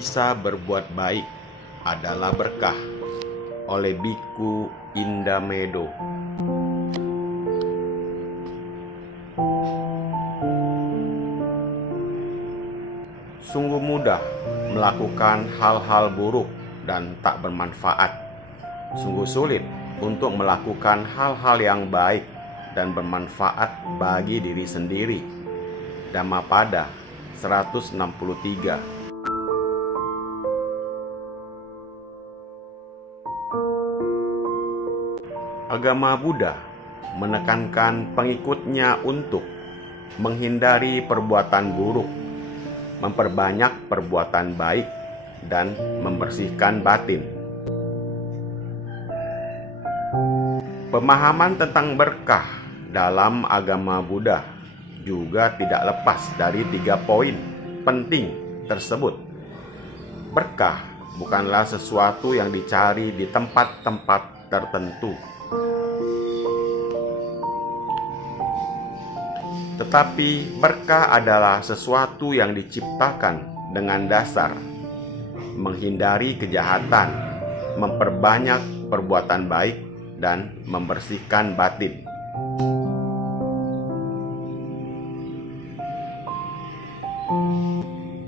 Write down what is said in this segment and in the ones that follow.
bisa berbuat baik adalah berkah, oleh Biku Indamedo. Sungguh mudah melakukan hal-hal buruk dan tak bermanfaat. Sungguh sulit untuk melakukan hal-hal yang baik dan bermanfaat bagi diri sendiri. Dhammapada 163. Agama Buddha menekankan pengikutnya untuk menghindari perbuatan buruk, memperbanyak perbuatan baik, dan membersihkan batin. Pemahaman tentang berkah dalam agama Buddha juga tidak lepas dari 3 poin penting tersebut. Berkah bukanlah sesuatu yang dicari di tempat-tempat tertentu, tetapi berkah adalah sesuatu yang diciptakan dengan dasar menghindari kejahatan, memperbanyak perbuatan baik, dan membersihkan batin.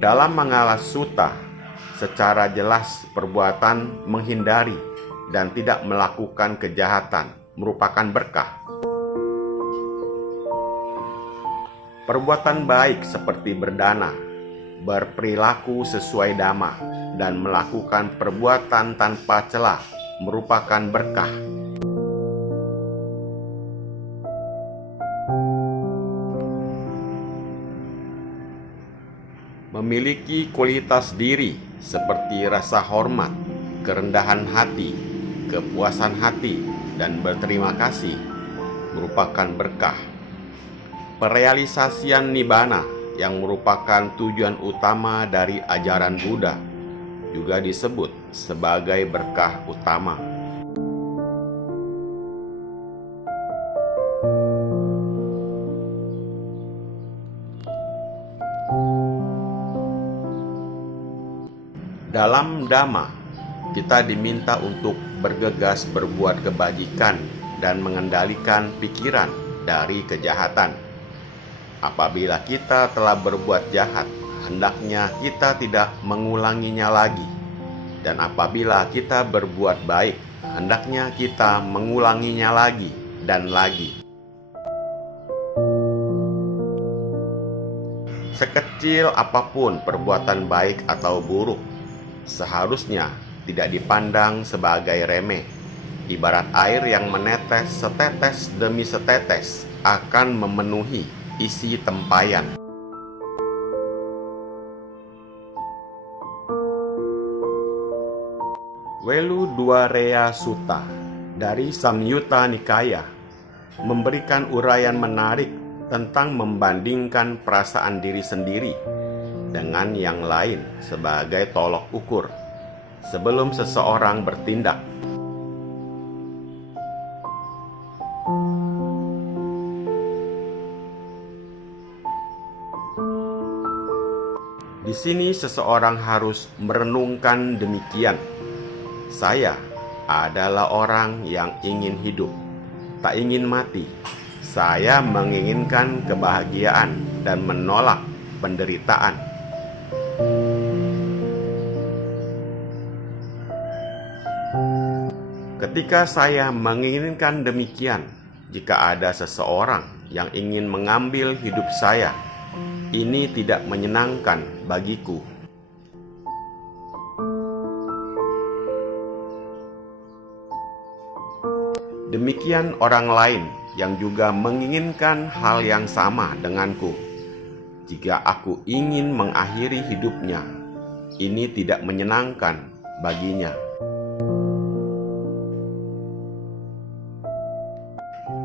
Dalam Mangala Sutta, secara jelas perbuatan menghindari dan tidak melakukan kejahatan merupakan berkah. Perbuatan baik seperti berdana, berperilaku sesuai dhamma, dan melakukan perbuatan tanpa celah merupakan berkah. Memiliki kualitas diri seperti rasa hormat, kerendahan hati, kepuasan hati, dan berterima kasih merupakan berkah. Perealisasian Nibbana yang merupakan tujuan utama dari ajaran Buddha juga disebut sebagai berkah utama. Dalam Dhamma, kita diminta untuk bergegas berbuat kebajikan dan mengendalikan pikiran dari kejahatan. Apabila kita telah berbuat jahat, hendaknya kita tidak mengulanginya lagi. Dan apabila kita berbuat baik, hendaknya kita mengulanginya lagi dan lagi. Sekecil apapun perbuatan baik atau buruk, seharusnya tidak dipandang sebagai remeh. Ibarat air yang menetes setetes demi setetes akan memenuhi isi tempayan. Weludwareya Sutta dari Samyutta Nikaya memberikan uraian menarik tentang membandingkan perasaan diri sendiri dengan yang lain sebagai tolok ukur sebelum seseorang bertindak. Di sini seseorang harus merenungkan demikian. Saya adalah orang yang ingin hidup, tak ingin mati. Saya menginginkan kebahagiaan dan menolak penderitaan. Ketika saya menginginkan demikian, jika ada seseorang yang ingin mengambil hidup saya, ini tidak menyenangkan bagiku. Demikian orang lain yang juga menginginkan hal yang sama denganku. Jika aku ingin mengakhiri hidupnya, ini tidak menyenangkan baginya.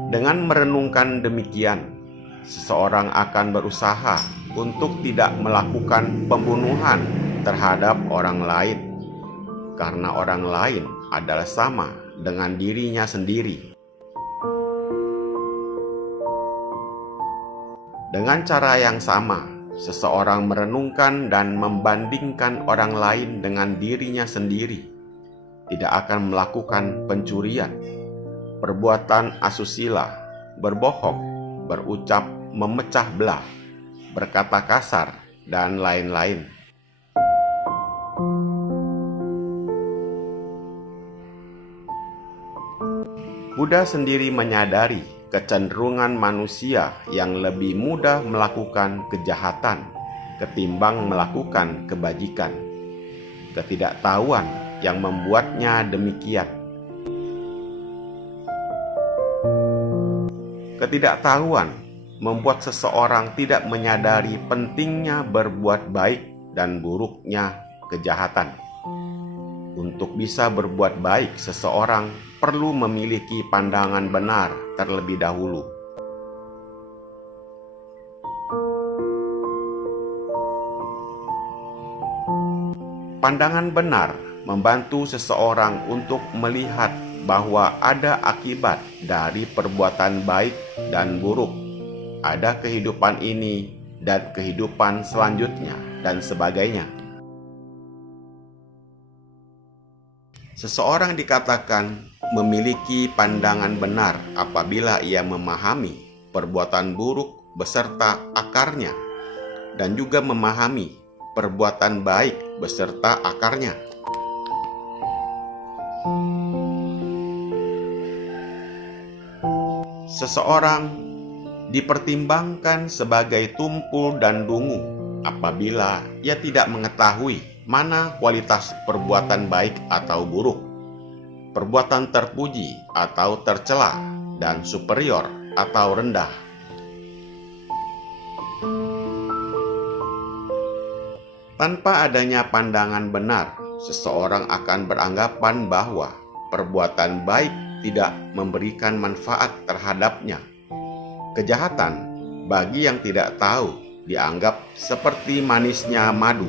Dengan merenungkan demikian, seseorang akan berusaha untuk tidak melakukan pembunuhan terhadap orang lain, karena orang lain adalah sama dengan dirinya sendiri. Dengan cara yang sama, seseorang merenungkan dan membandingkan orang lain dengan dirinya sendiri, tidak akan melakukan pencurian, perbuatan asusila, berbohong, berucap memecah belah, berkata kasar, dan lain-lain. Buddha sendiri menyadari kecenderungan manusia yang lebih mudah melakukan kejahatan ketimbang melakukan kebajikan. Ketidaktahuan yang membuatnya demikian. Ketidaktahuan membuat seseorang tidak menyadari pentingnya berbuat baik dan buruknya kejahatan. Untuk bisa berbuat baik, seseorang perlu memiliki pandangan benar terlebih dahulu. Pandangan benar membantu seseorang untuk melihat bahwa ada akibat dari perbuatan baik dan buruk, ada kehidupan ini dan kehidupan selanjutnya, dan sebagainya. Seseorang dikatakan memiliki pandangan benar apabila ia memahami perbuatan buruk beserta akarnya, dan juga memahami perbuatan baik beserta akarnya. Seseorang dipertimbangkan sebagai tumpul dan dungu apabila ia tidak mengetahui mana kualitas perbuatan baik atau buruk, perbuatan terpuji atau tercela, dan superior atau rendah. Tanpa adanya pandangan benar, seseorang akan beranggapan bahwa perbuatan baik tidak memberikan manfaat terhadapnya. Kejahatan, bagi yang tidak tahu, dianggap seperti manisnya madu.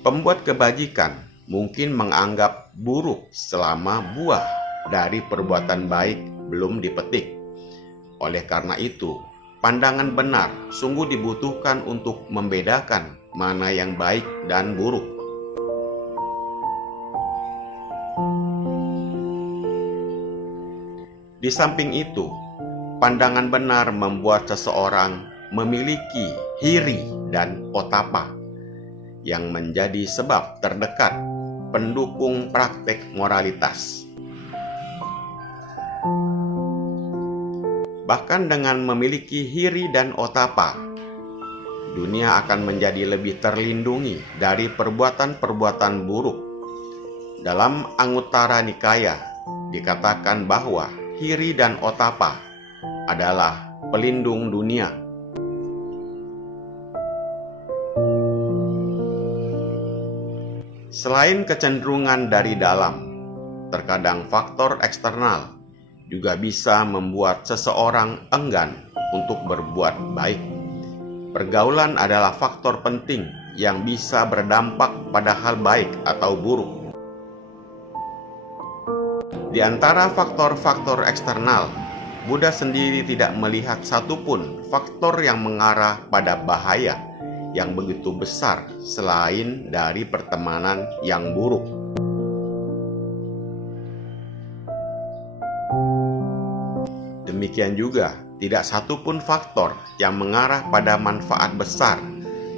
Pembuat kebajikan mungkin menganggap buruk selama buah dari perbuatan baik belum dipetik. Oleh karena itu, pandangan benar sungguh dibutuhkan untuk membedakan mana yang baik dan buruk. Di samping itu, pandangan benar membuat seseorang memiliki hiri dan otapa, yang menjadi sebab terdekat pendukung praktek moralitas. Bahkan dengan memiliki hiri dan otapa, dunia akan menjadi lebih terlindungi dari perbuatan-perbuatan buruk. Dalam Anguttara Nikaya dikatakan bahwa hiri dan otapa adalah pelindung dunia. Selain kecenderungan dari dalam, terkadang faktor eksternal juga bisa membuat seseorang enggan untuk berbuat baik. Pergaulan adalah faktor penting yang bisa berdampak pada hal baik atau buruk. Di antara faktor-faktor eksternal, Buddha sendiri tidak melihat satupun faktor yang mengarah pada bahaya yang begitu besar selain dari pertemanan yang buruk. Demikian juga, tidak satupun faktor yang mengarah pada manfaat besar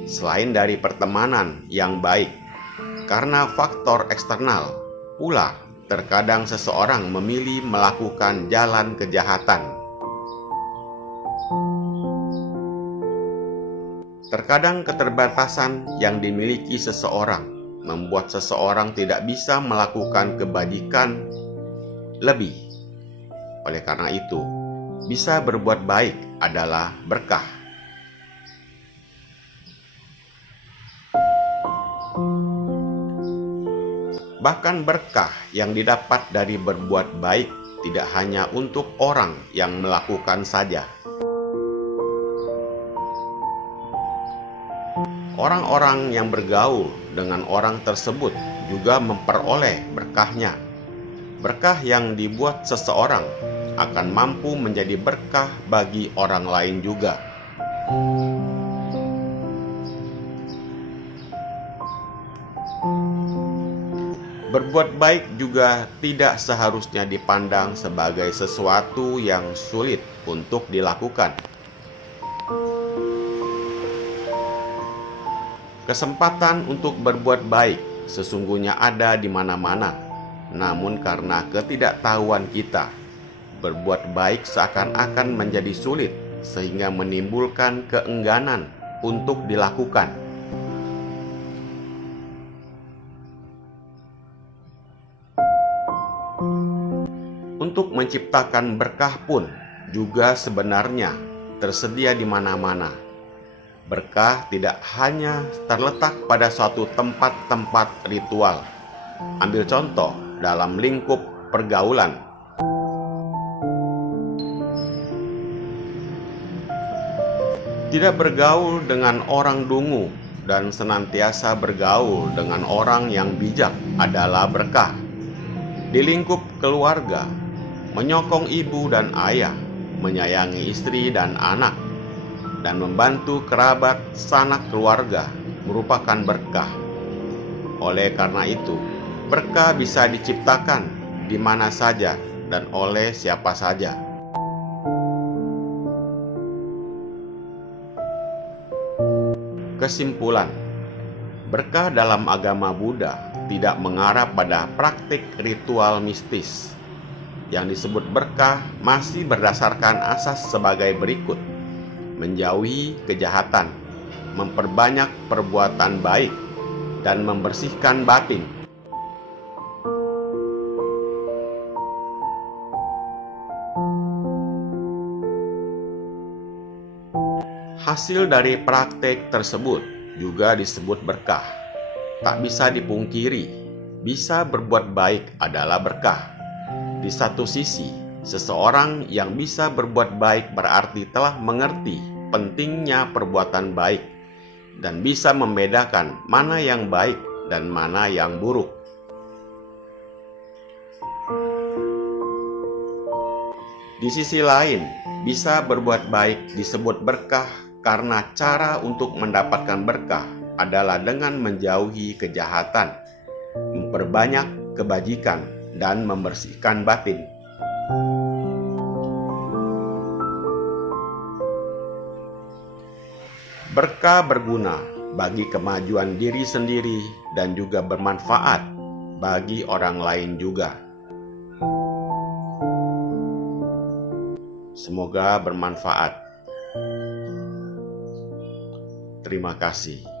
selain dari pertemanan yang baik. Karena faktor eksternal pula, terkadang seseorang memilih melakukan jalan kejahatan. Terkadang keterbatasan yang dimiliki seseorang membuat seseorang tidak bisa melakukan kebajikan lebih. Oleh karena itu, bisa berbuat baik adalah berkah. Bahkan berkah yang didapat dari berbuat baik tidak hanya untuk orang yang melakukan saja. Orang-orang yang bergaul dengan orang tersebut juga memperoleh berkahnya. Berkah yang dibuat seseorang akan mampu menjadi berkah bagi orang lain juga. Berbuat baik juga tidak seharusnya dipandang sebagai sesuatu yang sulit untuk dilakukan. Kesempatan untuk berbuat baik sesungguhnya ada di mana-mana, namun karena ketidaktahuan kita, berbuat baik seakan-akan menjadi sulit sehingga menimbulkan keengganan untuk dilakukan. Untuk menciptakan berkah pun juga sebenarnya tersedia di mana-mana. Berkah tidak hanya terletak pada suatu tempat-tempat ritual. Ambil contoh dalam lingkup pergaulan. Tidak bergaul dengan orang dungu dan senantiasa bergaul dengan orang yang bijak adalah berkah. Di lingkup keluarga, menyokong ibu dan ayah, menyayangi istri dan anak, dan membantu kerabat sanak keluarga merupakan berkah. Oleh karena itu, berkah bisa diciptakan di mana saja dan oleh siapa saja. Kesimpulan, berkah dalam agama Buddha tidak mengarah pada praktik ritual mistis. Yang disebut berkah masih berdasarkan asas sebagai berikut: menjauhi kejahatan, memperbanyak perbuatan baik, dan membersihkan batin. Hasil dari praktek tersebut juga disebut berkah. Tak bisa dipungkiri, bisa berbuat baik adalah berkah. Di satu sisi, seseorang yang bisa berbuat baik berarti telah mengerti pentingnya perbuatan baik dan bisa membedakan mana yang baik dan mana yang buruk. Di sisi lain, bisa berbuat baik disebut berkah karena cara untuk mendapatkan berkah adalah dengan menjauhi kejahatan, memperbanyak kebajikan, dan membersihkan batin. Berkah berguna bagi kemajuan diri sendiri dan juga bermanfaat bagi orang lain juga. Semoga bermanfaat. Terima kasih.